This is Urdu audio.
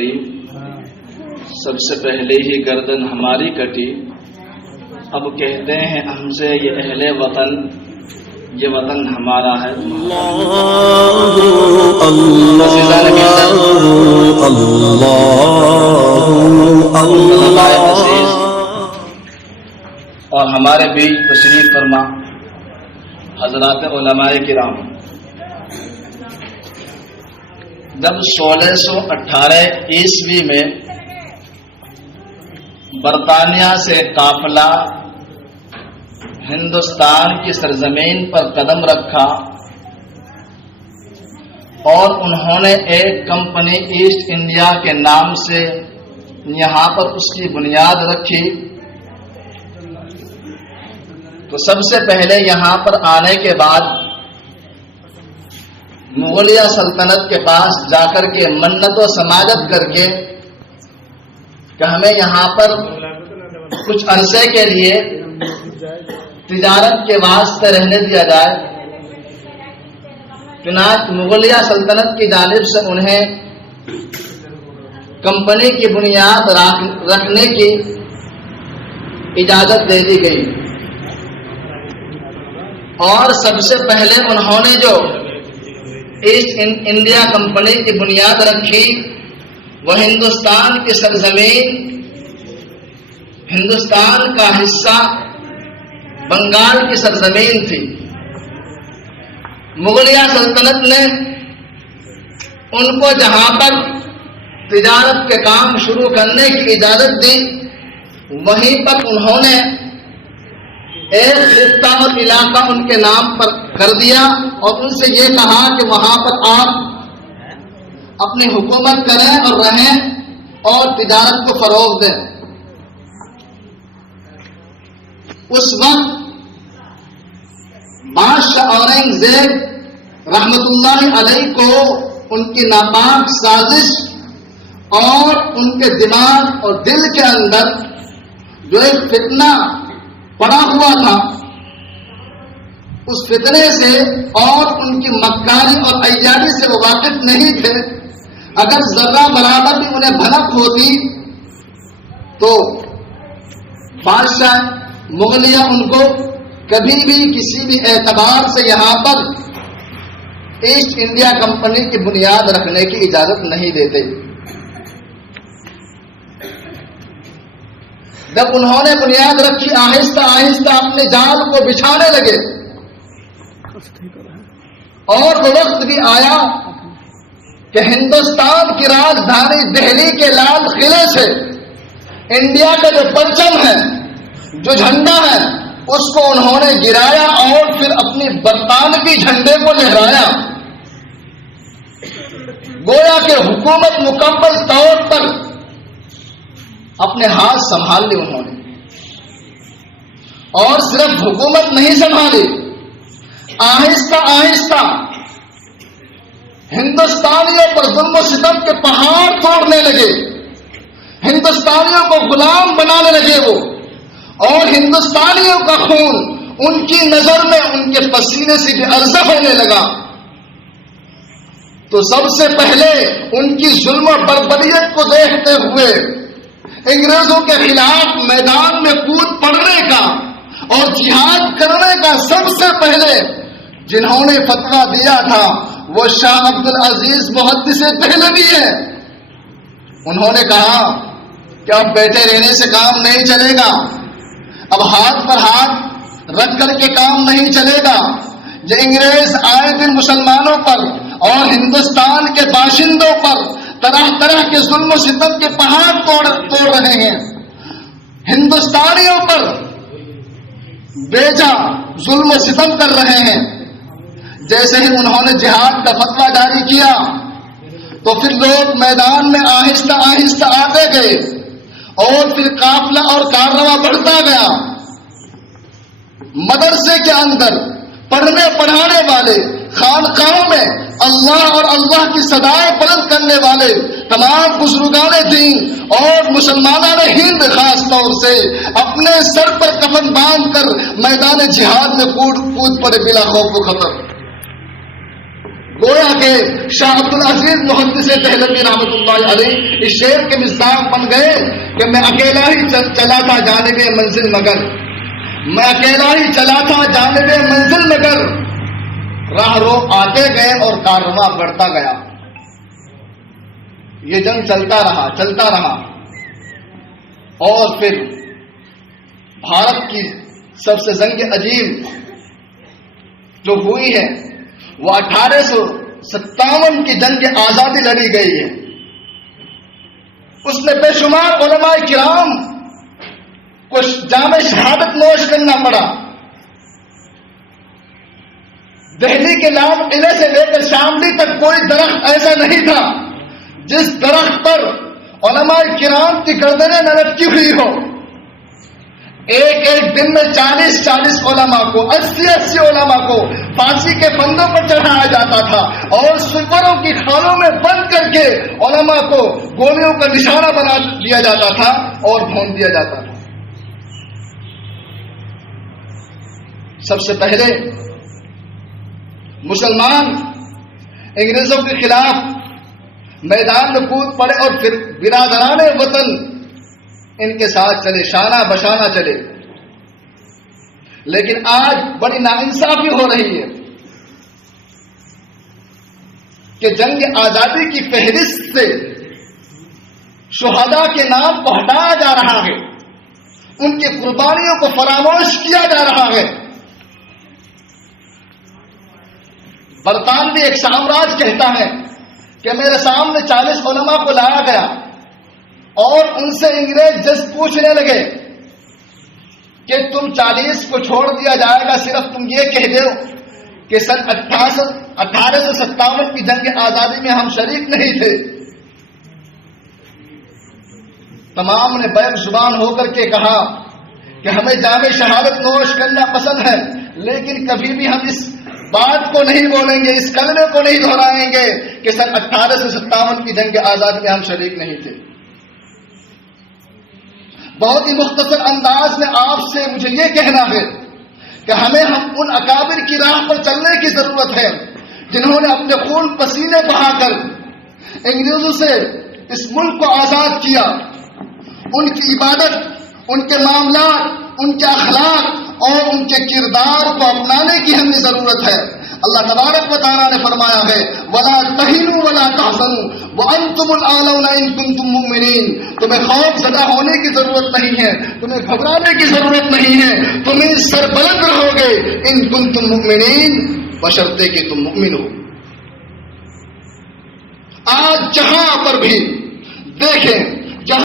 کٹی، سب سے پہلے ہی گردن ہماری کٹی، اب کہتے ہیں ہم سے یہ اہل وطن، یہ وطن ہمارا ہے۔ عزیز اور ہمارے بیچ تشریف فرما حضرات علماء کرام، جب 1618 عیسوی میں برطانیہ سے قافلہ ہندوستان کی سرزمین پر قدم رکھا اور انہوں نے ایک کمپنی ایسٹ انڈیا کے نام سے یہاں پر اس کی بنیاد رکھی، تو سب سے پہلے یہاں پر آنے کے بعد مغلیہ سلطنت کے پاس جا کر کے منت و سماجت کر کے کہ ہمیں یہاں پر کچھ عرصے کے لیے تجارت کے واسطے رہنے دیا جائے، چنانچہ مغلیہ سلطنت کی جانب سے انہیں کمپنی کی بنیاد رکھنے کی اجازت دے دی گئی، اور سب سے پہلے انہوں نے جو ایسٹ انڈیا کمپنی کی بنیاد رکھی وہ ہندوستان کی سرزمین، ہندوستان کا حصہ بنگال کی سرزمین تھی۔ مغلیہ سلطنت نے ان کو جہاں پر تجارت کے کام شروع کرنے کی اجازت دی، وہیں پر انہوں نے ایک خطہ اور علاقہ ان کے نام پر کر دیا اور ان سے یہ کہا کہ وہاں پر آپ اپنی حکومت کریں اور رہیں اور تجارت کو فروغ دیں۔ اس وقت بادشاہ اورنگزیب رحمت اللہ علیہ کو ان کی ناپاک سازش اور ان کے دماغ اور دل کے اندر جو ایک فتنہ پڑا ہوا تھا، اس فتنے سے اور ان کی مکاری اور عیاری سے وہ واقف نہیں تھے۔ اگر ذرہ برابر بھی انہیں بھنک ہوتی تو بادشاہ مغلیہ ان کو کبھی بھی کسی بھی اعتبار سے یہاں پر ایسٹ انڈیا کمپنی کی بنیاد رکھنے کی اجازت نہیں دیتے۔ جب انہوں نے بنیاد رکھی، آہستہ آہستہ اپنے جال کو بچھانے لگے، اور وہ وقت بھی آیا کہ ہندوستان کی راجدھانی دہلی کے لال قلعے سے انڈیا کا جو پرچم ہے، جو جھنڈا ہے، اس کو انہوں نے گرایا اور پھر اپنی برطانوی جھنڈے کو لہرایا، گویا کہ حکومت مکمل طور پر اپنے ہاتھ سنبھال لی انہوں نے، اور صرف حکومت نہیں سنبھالی، آہستہ آہستہ ہندوستانیوں پر ظلم و ستم کے پہاڑ توڑنے لگے، ہندوستانیوں کو غلام بنانے لگے وہ، اور ہندوستانیوں کا خون ان کی نظر میں ان کے پسینے سے بھی ارزہ ہونے لگا۔ تو سب سے پہلے ان کی ظلم و بربریت کو دیکھتے ہوئے انگریزوں کے خلاف میدان میں کود پڑنے کا اور جہاد کرنے کا سب سے پہلے جنہوں نے فتویٰ دیا تھا وہ شاہ عبد العزیز محدث دہلوی ہے۔ انہوں نے کہا کہ اب بیٹھے رہنے سے کام نہیں چلے گا، اب ہاتھ پر ہاتھ رکھ کر کے کام نہیں چلے گا، یہ انگریز آئے دن مسلمانوں پر اور ہندوستان کے باشندوں پر طرح طرح کے ظلم و ستم کے پہاڑ توڑ رہے ہیں، ہندوستانیوں پر بیجا ظلم و ستم کر رہے ہیں۔ جیسے ہی انہوں نے جہاد کا فتویٰ جاری کیا تو پھر لوگ میدان میں آہستہ آہستہ آتے گئے، اور پھر قافلہ اور کاررواں بڑھتا گیا۔ مدرسے کے اندر پڑھنے پڑھانے والے، خانقاہوں میں اللہ اور اللہ کی صدائیں بلند کرنے والے تمام بزرگان دین اور مسلمانان ہند خاص طور سے اپنے سر پر کفن باندھ کر میدان جہاد میں کود پڑے بلا خوف و خطر۔ گویا کہ شاہ عبدالعزیز محدث دہلوی رحمۃ اللہ علیہ اس شعر کے مصداق بن گئے کہ میں اکیلا ہی چلا تھا جانب منزل مگر، میں اکیلا ہی چلا تھا جانب منزل مگر، راہ رو آتے گئے اور کارواں بڑھتا گیا۔ یہ جنگ چلتا رہا اور پھر بھارت کی سب سے جنگ عظیم جو ہوئی ہے وہ 1857 کی جنگ آزادی لڑی گئی ہے۔ اس میں بے شمار علماء کرام کو جام شہادت نوش کرنا پڑا۔ دہلی کے لال قلعے سے لے کر شاملی تک کوئی درخت ایسا نہیں تھا جس درخت پر علماء کرام کی گردنیں نہ لٹکی ہوئی ہو۔ ایک دن میں 40 علماء کو، 80 علماء کو پھانسی کے پھندوں پر چڑھایا جاتا تھا اور سپروں کی خالوں میں بند کر کے علماء کو گولیوں کا نشانہ بنا دیا جاتا تھا اور بھون دیا جاتا تھا۔ سب سے پہلے مسلمان انگریزوں کے خلاف میدان میں کود پڑے اور پھر برادران وطن ان کے ساتھ چلے، شانہ بشانہ چلے۔ لیکن آج بڑی ناانصافی ہو رہی ہے کہ جنگ آزادی کی فہرست سے شہداء کے نام کو ہٹایا جا رہا ہے، ان کی قربانیوں کو فراموش کیا جا رہا ہے۔ برطانوی ایک سامراج کہتا ہے کہ میرے سامنے 40 علماء کو لایا گیا اور ان سے انگریز جج پوچھنے لگے کہ تم 40 کو چھوڑ دیا جائے گا، صرف تم یہ کہہ دو کہ سن 1857 کی جنگ آزادی میں ہم شریک نہیں تھے۔ تمام نے بیک زبان ہو کر کے کہا کہ ہمیں جام شہادت نوش کرنا پسند ہے، لیکن کبھی بھی ہم اس بات کو نہیں بولیں گے، اس کلمے کو نہیں دہرائیں گے کہ سن 1857 کی جنگ آزادی میں ہم شریک نہیں تھے۔ بہت ہی مختصر انداز میں آپ سے مجھے یہ کہنا ہے کہ ہمیں ان اکابر کی راہ پر چلنے کی ضرورت ہے جنہوں نے اپنے خون پسینے بہا کر انگریزوں سے اس ملک کو آزاد کیا۔ ان کی عبادت، ان کے معاملات، ان کے اخلاق اور ان کے کردار کو اپنانے کی ہمیں ضرورت ہے۔ اللہ تبارک و تعالیٰ نے فرمایا ہے وَلَا تَهِنُوا وَلَا تَحْزَنُوا وَأَنْتُمُ الْأَعْلَوْنَ إِن كُنتُم مُّؤْمِنِينَ۔ تمہیں خوف زدہ ہونے کی ضرورت نہیں ہے، تمہیں گھبرانے کی ضرورت نہیں ہے، تم سربلند رہو گے ان كنتم مؤمنین، بشرطے کہ تم مؤمن ہو۔ آج جہاں پر بھی دیکھیں